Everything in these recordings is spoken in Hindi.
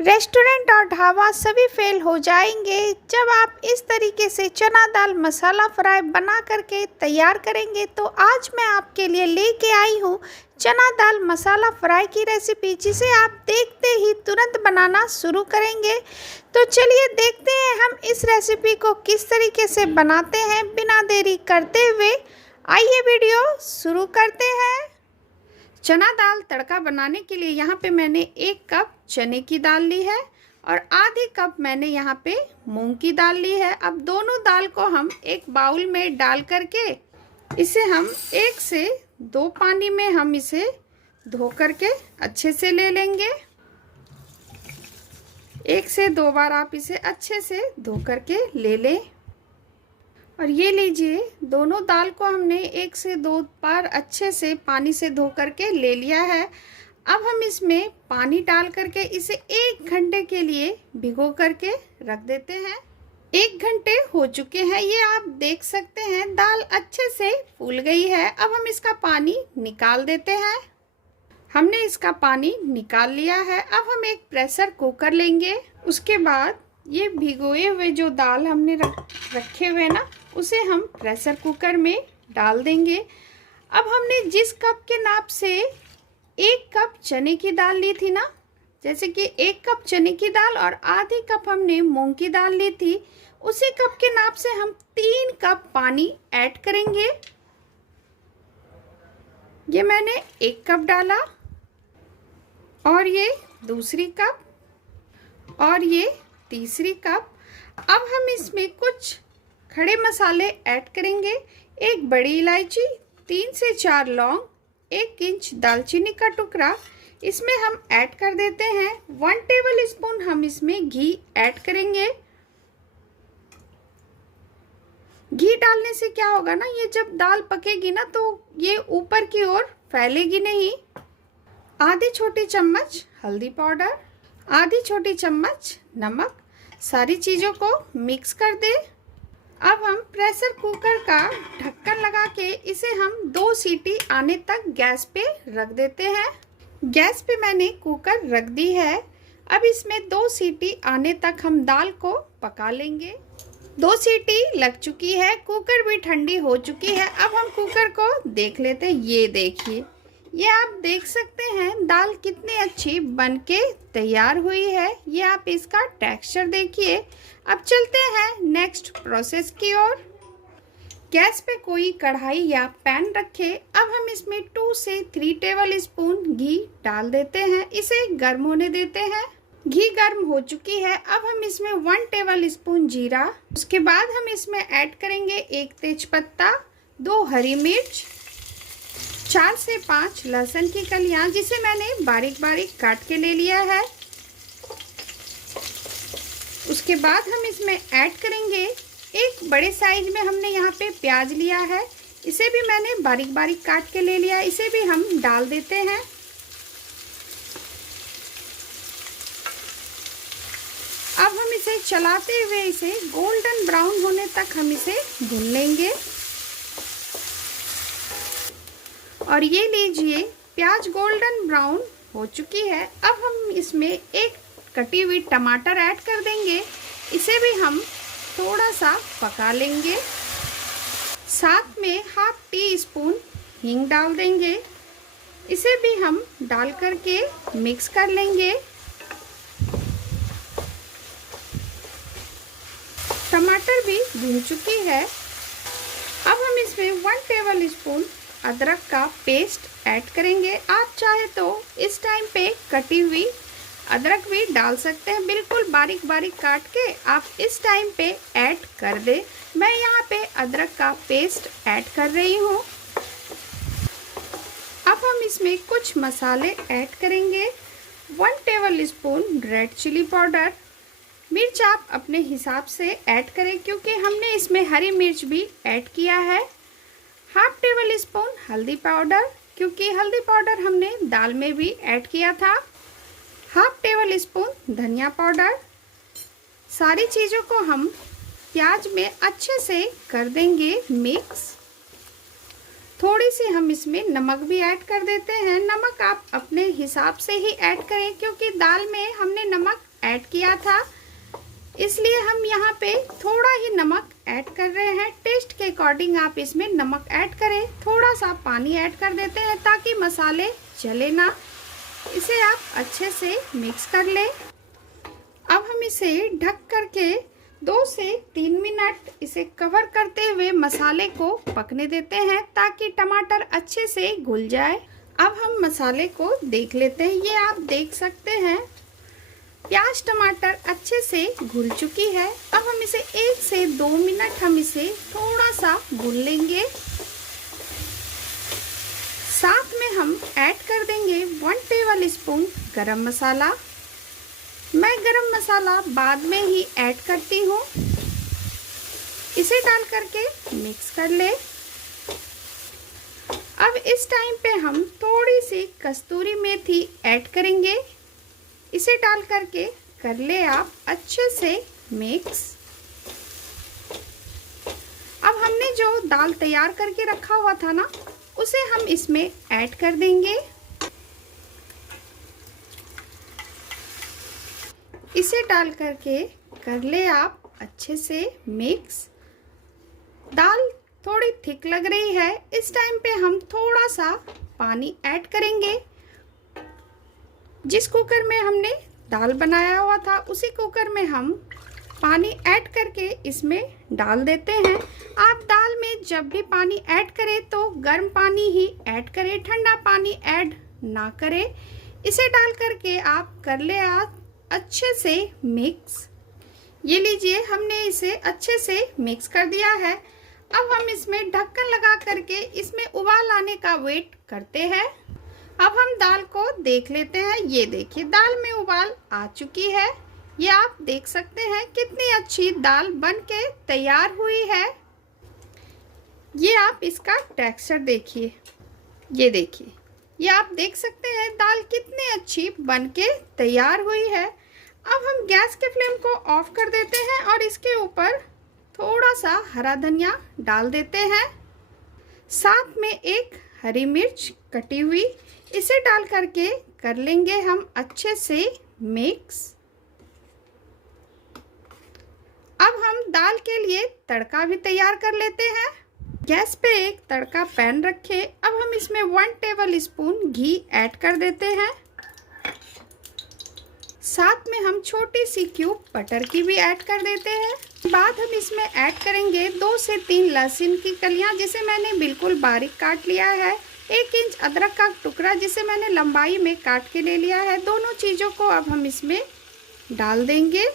रेस्टोरेंट और ढाबा सभी फेल हो जाएंगे जब आप इस तरीके से चना दाल मसाला फ्राई बना करके तैयार करेंगे। तो आज मैं आपके लिए लेके आई हूँ चना दाल मसाला फ्राई की रेसिपी, जिसे आप देखते ही तुरंत बनाना शुरू करेंगे। तो चलिए देखते हैं हम इस रेसिपी को किस तरीके से बनाते हैं। बिना देरी करते हुए आइए वीडियो शुरू करते हैं। चना दाल तड़का बनाने के लिए यहाँ पे मैंने 1 कप चने की दाल ली है और आधे कप मैंने यहाँ पे मूंग की दाल ली है। अब दोनों दाल को हम एक बाउल में डाल करके इसे हम 1 से 2 पानी में हम इसे धो करके अच्छे से ले लेंगे। 1 से 2 बार आप इसे अच्छे से धो करके ले लें। और ये लीजिए, दोनों दाल को हमने 1 से 2 बार अच्छे से पानी से धो करके ले लिया है। अब हम इसमें पानी डाल करके इसे 1 घंटे के लिए भिगो करके रख देते हैं। 1 घंटे हो चुके हैं, ये आप देख सकते हैं दाल अच्छे से फूल गई है। अब हम इसका पानी निकाल देते हैं। हमने इसका पानी निकाल लिया है। अब हम एक प्रेशर कुकर लेंगे। उसके बाद ये भिगोए हुए जो दाल हमने रखे हुए ना, उसे हम प्रेशर कुकर में डाल देंगे। अब हमने जिस कप के नाप से 1 कप चने की दाल ली थी ना, जैसे कि 1 कप चने की दाल और आधी कप हमने मूंग की दाल ली थी, उसी कप के नाप से हम 3 कप पानी ऐड करेंगे। ये मैंने 1 कप डाला और ये दूसरी कप और ये तीसरी कप। अब हम इसमें कुछ खड़े मसाले ऐड करेंगे। 1 बड़ी इलायची, 3 से 4 लौंग, 1 इंच दालचीनी का टुकड़ा इसमें हम ऐड कर देते हैं। 1 टेबल स्पून हम इसमें घी ऐड करेंगे। घी डालने से क्या होगा ना, ये जब दाल पकेगी ना तो ये ऊपर की ओर फैलेगी नहीं। आधी छोटी चम्मच हल्दी पाउडर, आधी छोटी चम्मच नमक, सारी चीज़ों को मिक्स कर दे। अब हम प्रेशर कुकर का ढक्कन लगा के इसे हम 2 सीटी आने तक गैस पे रख देते हैं। गैस पे मैंने कुकर रख दी है। अब इसमें 2 सीटी आने तक हम दाल को पका लेंगे। 2 सीटी लग चुकी है, कुकर भी ठंडी हो चुकी है। अब हम कुकर को देख लेते हैं। ये देखिए, ये आप देख सकते हैं दाल कितनी अच्छी बनके तैयार हुई है। ये आप इसका टेक्सचर देखिए। अब चलते हैं नेक्स्ट प्रोसेस की ओर। गैस पे कोई कढ़ाई या पैन रखे। अब हम इसमें 2 से 3 टेबल स्पून घी डाल देते हैं। इसे गर्म होने देते हैं। घी गर्म हो चुकी है। अब हम इसमें 1 टेबल स्पून जीरा, उसके बाद हम इसमें ऐड करेंगे 1 तेजपत्ता, 2 हरी मिर्च, 4 से 5 लहसुन की कलियां, जिसे मैंने बारीक बारीक काट के ले लिया है। उसके बाद हम इसमें ऐड करेंगे 1 बड़े साइज में हमने यहाँ पे प्याज लिया है, इसे भी मैंने बारीक बारीक काट के ले लिया। इसे भी हम डाल देते हैं। अब हम इसे चलाते हुए इसे गोल्डन ब्राउन होने तक हम इसे भून लेंगे। और ये लीजिए, प्याज गोल्डन ब्राउन हो चुकी है। अब हम इसमें 1 कटी हुई टमाटर ऐड कर देंगे। इसे भी हम थोड़ा सा पका लेंगे। साथ में ½ टी स्पून हींग डाल देंगे। इसे भी हम डाल करके मिक्स कर लेंगे। टमाटर भी भून चुकी है। अब हम इसमें 1 टेबल स्पून अदरक का पेस्ट ऐड करेंगे। आप चाहे तो इस टाइम पे कटी हुई अदरक भी डाल सकते हैं। बिल्कुल बारीक बारीक काट के आप इस टाइम पे ऐड कर दें। मैं यहाँ पे अदरक का पेस्ट ऐड कर रही हूँ। अब हम इसमें कुछ मसाले ऐड करेंगे। 1 tablespoon red chilli powder, मिर्च आप अपने हिसाब से ऐड करें क्योंकि हमने इसमें हरी मिर्च भी ऐड किया है। ½ टेबल स्पून हल्दी पाउडर, क्योंकि हल्दी पाउडर हमने दाल में भी ऐड किया था। ½ टेबल स्पून धनिया पाउडर। सारी चीज़ों को हम प्याज में अच्छे से कर देंगे मिक्स। थोड़ी सी हम इसमें नमक भी ऐड कर देते हैं। नमक आप अपने हिसाब से ही ऐड करें क्योंकि दाल में हमने नमक ऐड किया था, इसलिए हम यहाँ पे थोड़ा ही नमक ऐड कर रहे हैं। टेस्ट के अकॉर्डिंग आप इसमें नमक ऐड करें। थोड़ा सा पानी ऐड कर देते हैं ताकि मसाले जले ना। इसे आप अच्छे से मिक्स कर लें। अब हम इसे ढक करके 2 से 3 मिनट इसे कवर करते हुए मसाले को पकने देते हैं ताकि टमाटर अच्छे से घुल जाए। अब हम मसाले को देख लेते हैं। ये आप देख सकते हैं प्याज टमाटर अच्छे से घुल चुकी है। अब हम इसे 1 से 2 मिनट हम इसे थोड़ा सा भून लेंगे। साथ में हम ऐड कर देंगे 1 टेबल स्पून गरम मसाला। मैं गरम मसाला बाद में ही ऐड करती हूँ। इसे डाल करके मिक्स कर ले। अब इस टाइम पे हम थोड़ी सी कस्तूरी मेथी ऐड करेंगे। इसे डाल करके कर ले आप अच्छे से मिक्स। अब हमने जो दाल तैयार करके रखा हुआ था ना, उसे हम इसमें ऐड कर देंगे। इसे डाल करके कर ले आप अच्छे से मिक्स। दाल थोड़ी थिक लग रही है, इस टाइम पे हम थोड़ा सा पानी ऐड करेंगे। जिस कुकर में हमने दाल बनाया हुआ था उसी कुकर में हम पानी ऐड करके इसमें डाल देते हैं। आप दाल में जब भी पानी ऐड करें तो गर्म पानी ही ऐड करें, ठंडा पानी ऐड ना करें। इसे डाल करके आप कर ले आप अच्छे से मिक्स। ये लीजिए, हमने इसे अच्छे से मिक्स कर दिया है। अब हम इसमें ढक्कन लगा करके इसमें उबाल आने का वेट करते हैं। अब हम दाल को देख लेते हैं। ये देखिए दाल में उबाल आ चुकी है। ये आप देख सकते हैं कितनी अच्छी दाल बन के तैयार हुई है। ये आप इसका टेक्सचर देखिए, ये देखिए, ये आप देख सकते हैं दाल कितनी अच्छी बन के तैयार हुई है। अब हम गैस के फ्लेम को ऑफ कर देते हैं और इसके ऊपर थोड़ा सा हरा धनिया डाल देते हैं। साथ में एक हरी मिर्च कटी हुई, इसे डाल करके कर लेंगे हम अच्छे से मिक्स। अब हम दाल के लिए तड़का भी तैयार कर लेते हैं। गैस पे एक तड़का पैन रखे। अब हम इसमें 1 टेबल स्पून घी ऐड कर देते हैं। साथ में हम छोटी सी क्यूब बटर की भी ऐड कर देते हैं। बाद हम इसमें ऐड करेंगे 2 से 3 लहसुन की कलियां, जिसे मैंने बिल्कुल बारीक काट लिया है। 1 इंच अदरक का टुकड़ा, जिसे मैंने लंबाई में काट के ले लिया है। दोनों चीज़ों को अब हम इसमें डाल देंगे।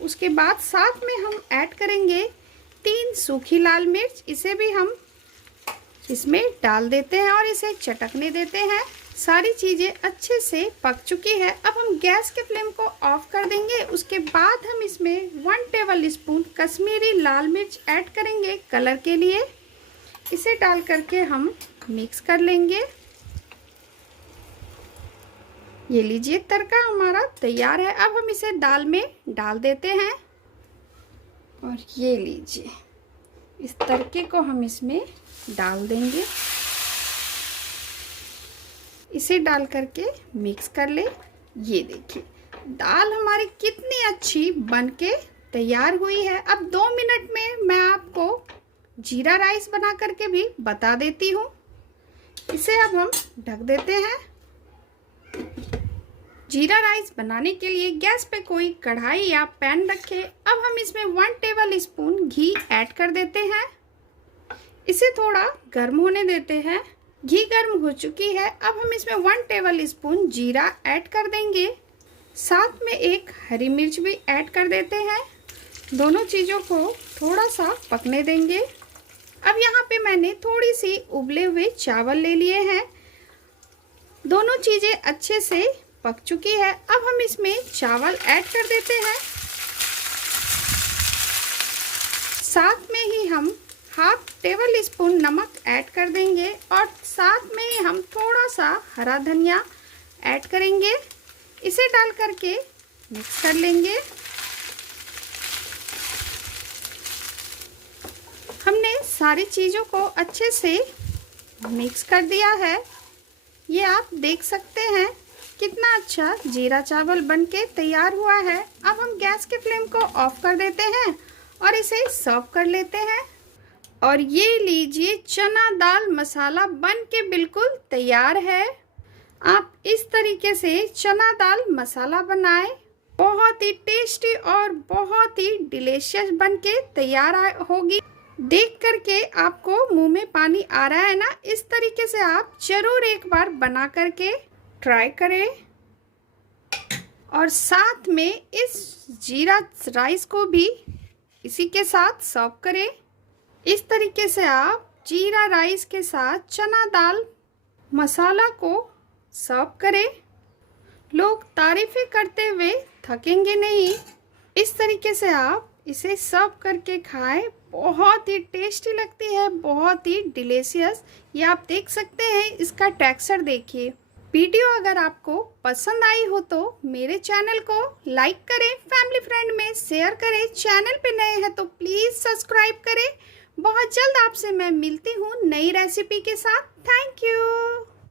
उसके बाद साथ में हम ऐड करेंगे 3 सूखी लाल मिर्च, इसे भी हम इसमें डाल देते हैं और इसे चटकने देते हैं। सारी चीज़ें अच्छे से पक चुकी है। अब हम गैस के फ्लेम को ऑफ कर देंगे। उसके बाद हम इसमें 1 टेबल स्पून कश्मीरी लाल मिर्च ऐड करेंगे कलर के लिए। इसे डाल करके हम मिक्स कर लेंगे। ये लीजिए तड़का हमारा तैयार है। अब हम इसे दाल में डाल देते हैं और ये लीजिए इस तड़के को हम इसमें डाल देंगे। इसे डाल करके मिक्स कर ले। ये देखिए दाल हमारी कितनी अच्छी बनके तैयार हुई है। अब 2 मिनट में मैं आपको जीरा राइस बना करके भी बता देती हूँ। इसे अब हम ढक देते हैं। जीरा राइस बनाने के लिए गैस पे कोई कढ़ाई या पैन रखें। अब हम इसमें 1 टेबल स्पून घी ऐड कर देते हैं। इसे थोड़ा गर्म होने देते हैं। घी गर्म हो चुकी है। अब हम इसमें 1 टेबल स्पून जीरा ऐड कर देंगे। साथ में एक हरी मिर्च भी ऐड कर देते हैं। दोनों चीज़ों को थोड़ा सा पकने देंगे। अब यहाँ पे मैंने थोड़ी सी उबले हुए चावल ले लिए हैं। दोनों चीज़ें अच्छे से पक चुकी है। अब हम इसमें चावल ऐड कर देते हैं। साथ में ही हम 1/2 टेबल स्पून नमक ऐड कर देंगे और साथ में ही हम थोड़ा सा हरा धनिया ऐड करेंगे। इसे डाल करके मिक्स कर लेंगे। हमने सारी चीज़ों को अच्छे से मिक्स कर दिया है। ये आप देख सकते हैं कितना अच्छा जीरा चावल बनके तैयार हुआ है। अब हम गैस के फ्लेम को ऑफ कर देते हैं और इसे सर्व कर लेते हैं। और ये लीजिए, चना दाल मसाला बन के बिल्कुल तैयार है। आप इस तरीके से चना दाल मसाला बनाएं, बहुत ही टेस्टी और बहुत ही डिलीशियस बन के तैयार होगी। देख करके आपको मुंह में पानी आ रहा है ना, इस तरीके से आप जरूर एक बार बना करके ट्राई करें। और साथ में इस जीरा राइस को भी इसी के साथ सर्व करें। इस तरीके से आप जीरा राइस के साथ चना दाल मसाला को सर्व करें। लोग तारीफें करते हुए थकेंगे नहीं। इस तरीके से आप इसे सर्व करके खाएं, बहुत ही टेस्टी लगती है, बहुत ही डिलीशियस। ये आप देख सकते हैं, इसका टेक्सचर देखिए। वीडियो अगर आपको पसंद आई हो तो मेरे चैनल को लाइक करें, फैमिली फ्रेंड में शेयर करें। चैनल पे नए हैं तो प्लीज़ सब्सक्राइब करें। बहुत जल्द आपसे मैं मिलती हूँ नई रेसिपी के साथ। Thank you.